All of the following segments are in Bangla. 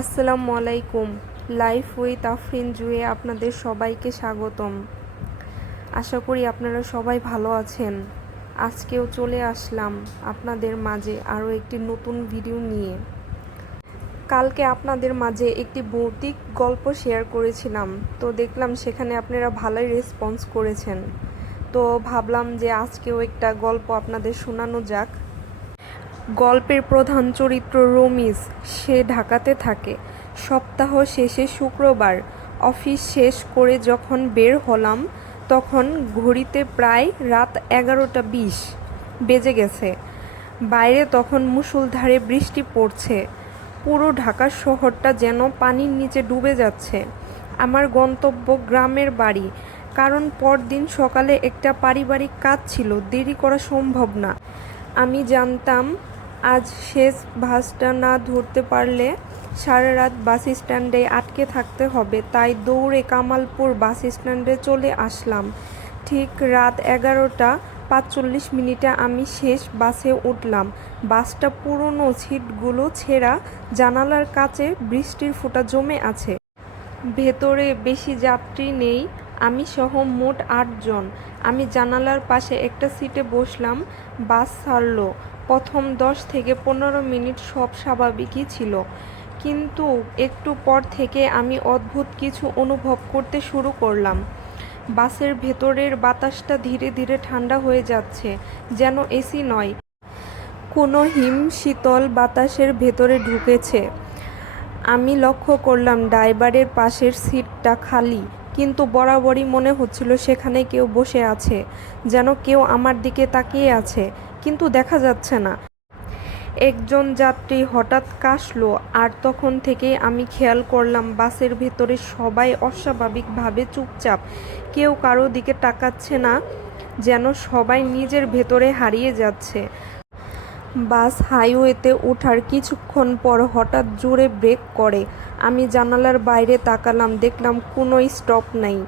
আসসালামু আলাইকুম। লাইফ উইথ আফরিন জুয়ে আপনাদের সবাইকে স্বাগতম। আশা করি আপনারা সবাই ভালো আছেন। আজকেও চলে আসলাম আপনাদের মাঝে আরও একটি নতুন ভিডিও নিয়ে। কালকে আপনাদের মাঝে একটি ভৌতিক গল্প শেয়ার করেছিলাম, তো দেখলাম সেখানে আপনারা ভালোই রেসপন্স করেছেন। তো ভাবলাম যে আজকেও একটা গল্প আপনাদের শোনানো যাক। গল্পের প্রধান চরিত্র রমিজ। সে ঢাকাতে থাকে। সপ্তাহ শেষে শুক্রবার অফিস শেষ করে যখন বের হলাম তখন ঘড়িতে প্রায় রাত 11:20 বেজে গেছে। বাইরে তখন মুষলধারে বৃষ্টি পড়ছে। পুরো ঢাকা শহরটা যেন পানির নিচে ডুবে যাচ্ছে। আমার গন্তব্য গ্রামের বাড়ি, কারণ পরদিন সকালে একটা পারিবারিক কাজ ছিল, দেরি করা সম্ভব না। আমি জানতাম আজ শেষ বাসটা না ধরতে পারলে সারা রাত বাস স্ট্যান্ডে আটকে থাকতে হবে, তাই দৌড়ে কামালপুর বাস স্ট্যান্ডে চলে আসলাম। ঠিক রাত 11:45 আমি শেষ বাসে উঠলাম। বাসটা পুরনো, সিটগুলো ছেঁড়া, জানালার কাছে বৃষ্টির ফোঁটা জমে আছে। ভেতরে বেশি যাত্রী নেই, আমি সহ মোট 8 জন। আমি জানালার পাশে একটা সিটে বসলাম। বাস ছাড়ল। প্রথম 10 থেকে 15 মিনিট সব স্বাভাবিকই ছিল, কিন্তু একটু পর থেকে আমি অদ্ভুত কিছু অনুভব করতে শুরু করলাম। বাসের ভেতরের বাতাসটা ধীরে ধীরে ঠান্ডা হয়ে যাচ্ছে, যেন এসি নয়, কোনো হিম শীতল বাতাসের ভেতরে ঢুকেছে। আমি লক্ষ্য করলাম ড্রাইভারের পাশের সিটটা খালি, কিন্তু বরাবরই মনে হচ্ছিল সেখানে কেউ বসে আছে, যেন কেউ আমার দিকে তাকিয়ে আছে, কিন্তু দেখা যাচ্ছে না। একজন যাত্রী হঠাৎ কাশলো, আর তখন থেকেই আমি খেয়াল করলাম বাসের ভেতরে সবাই অস্বাভাবিকভাবে চুপচাপ। কেউ কারো দিকে তাকাচ্ছে না, যেন সবাই নিজের ভেতরে হারিয়ে যাচ্ছে। বাস হাইওয়েতে ওঠার কিছুক্ষণ পর হঠাৎ জোরে ব্রেক করে। আমি জানালার বাইরে তাকালাম, দেখলাম কোনো স্টপ নেই,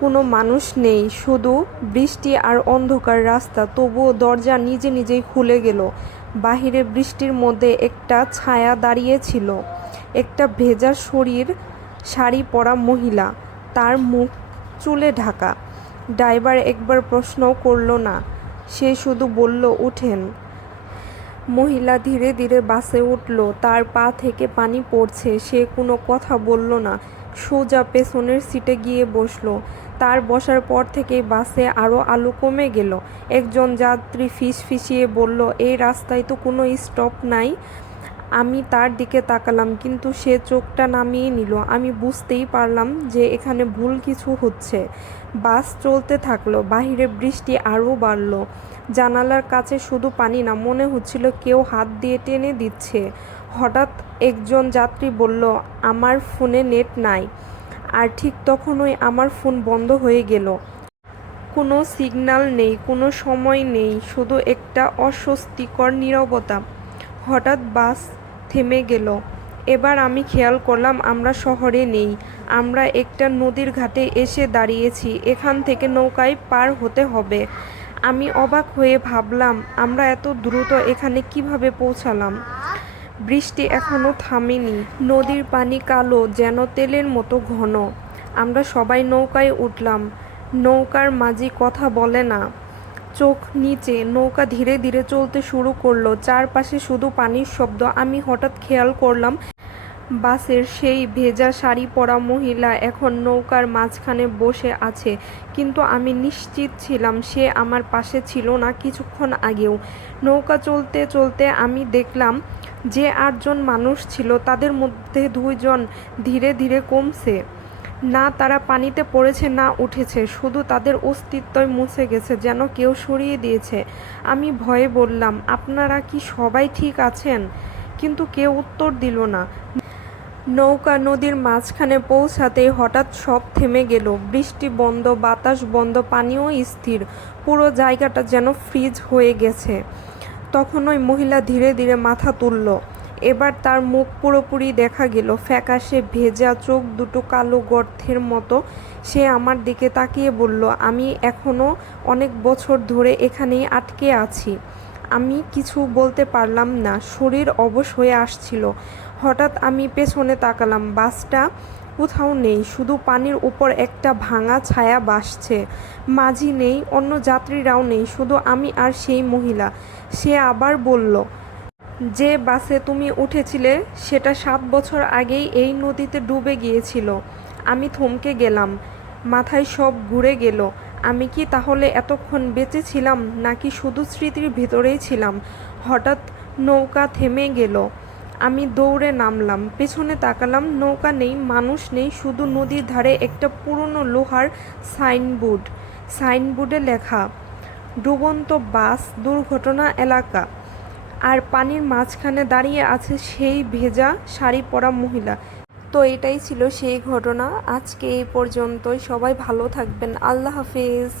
কোনো মানুষ নেই, শুধু বৃষ্টি আর অন্ধকার রাস্তা। তবুও দরজা নিজে নিজেই খুলে গেল। বাহিরে বৃষ্টির মধ্যে একটা ছায়া দাঁড়িয়ে ছিল, একটা ভেজা শাড়ি পরা মহিলা, তার মুখ চুলে ঢাকা। ড্রাইভার একবার প্রশ্নও করল না, সে শুধু বলল, উঠেন। মহিলা ধীরে ধীরে বাসে উঠল। তার পা থেকে পানি পড়ছে। সে কোনো কথা বলল না, সোজা পেছনের সিটে গিয়ে বসল। তার বসার পর থেকেই বাসে আরও আলো কমে গেল। একজন যাত্রী ফিসফিসিয়ে বলল, এই রাস্তায় তো কোনো স্টপ নাই। আমি তার দিকে তাকালাম, কিন্তু সে চোখটা নামিয়ে নিল। আমি বুঝতেই পারলাম যে এখানে ভুল কিছু হচ্ছে। বাস চলতে থাকলো। বাহিরে বৃষ্টি আরও বাড়ল। জানালার কাছে শুধু পানি না, মনে হচ্ছিল কেউ হাত দিয়ে টেনে দিচ্ছে। হঠাৎ একজন যাত্রী বলল, আমার ফোনে নেট নাই। আর ঠিক তখনই আমার ফোন বন্ধ হয়ে গেল। কোনো সিগন্যাল নেই, কোনো সময় নেই, শুধু একটা অস্বস্তিকর নীরবতা। হঠাৎ বাস থেমে গেল। এবার আমি খেয়াল করলাম আমরা শহরে নেই, আমরা একটা নদীর ঘাটে এসে দাঁড়িয়েছি। এখান থেকে নৌকায় পার হতে হবে। আমি অবাক হয়ে ভাবলাম, আমরা এত দ্রুত এখানে কিভাবে পৌঁছালাম? বৃষ্টি এখনো থামেনি। নদীর পানি কালো, যেন তেলের মতো ঘন। আমরা সবাই নৌকায় উঠলাম। নৌকার মাঝি কথা বলে না, চোখ নিচে। নৌকা ধীরে ধীরে চলতে শুরু করলো। চারপাশে শুধু পানির শব্দ। আমি হঠাৎ খেয়াল করলাম বাসের সেই ভেজা শাড়ি পরা মহিলা এখন নৌকার মাঝখানে বসে আছে, কিন্তু আমি নিশ্চিত ছিলাম সে আমার পাশে ছিল না কিছুক্ষণ আগেও। নৌকা চলতে চলতে আমি দেখলাম যে 8 জন মানুষ ছিল, তাদের মধ্যে 2 জন ধীরে ধীরে কমছে। না তারা পানিতে পড়েছে, না উঠেছে, শুধু তাদের অস্তিত্বই মুছে গেছে, যেন কেউ সরিয়ে দিয়েছে। আমি ভয়ে বললাম, আপনারা কি সবাই ঠিক আছেন? কিন্তু কেউ উত্তর দিল না। নৌকা নদীর মাঝখানে পৌঁছাতেই হঠাৎ সব থেমে গেল। বৃষ্টি বন্ধ, বাতাস বন্ধ, পানিও স্থির। পুরো জায়গাটা যেন ফ্রিজ হয়ে গেছে। তখন ওই মহিলা ধীরে ধীরে মাথা তুলল। এবার তার মুখ পুরোপুরি দেখা গেল, ফ্যাকাশে ভেজা, চোখ দুটো কালো গর্তের মতো। সে আমার দিকে তাকিয়ে বলল, আমি এখনো অনেক বছর ধরে এখানেই আটকে আছি। আমি কিছু বলতে পারলাম না, শরীর অবশ হয়ে আসছিল। হঠাৎ আমি পেছনে তাকালাম, বাসটা কোথাও নেই, শুধু পানির উপর একটা ভাঙা ছায়া ভাসছে। মাঝি নেই, অন্য যাত্রীরাও নেই, শুধু আমি আর সেই মহিলা। সে আবার বলল, যে বাসে তুমি উঠেছিলে সেটা 7 বছর আগেই এই নদীতে ডুবে গিয়েছিল। আমি থমকে গেলাম, মাথায় সব ঘুরে গেল। আমি কি তাহলে এতক্ষণ বেঁচে ছিলাম, নাকি শুধু স্মৃতির ভেতরেই ছিলাম? হঠাৎ নৌকা থেমে গেল। আমি দৌড়ে নামলাম, পেছনে তাকালাম, নৌকা নেই, মানুষ নেই, শুধু নদীর ধারে একটা পুরনো লোহার সাইনবোর্ড। সাইনবোর্ডে লেখা, ডুবন্ত বাস দুর্ঘটনা এলাকা। আর পানির মাঝখানে দাঁড়িয়ে আছে সেই ভেজা শাড়ি পরা মহিলা। তো এটাই ছিল সেই ঘটনা। আজকে এই পর্যন্তই। সবাই ভালো থাকবেন। আল্লাহ হাফেজ।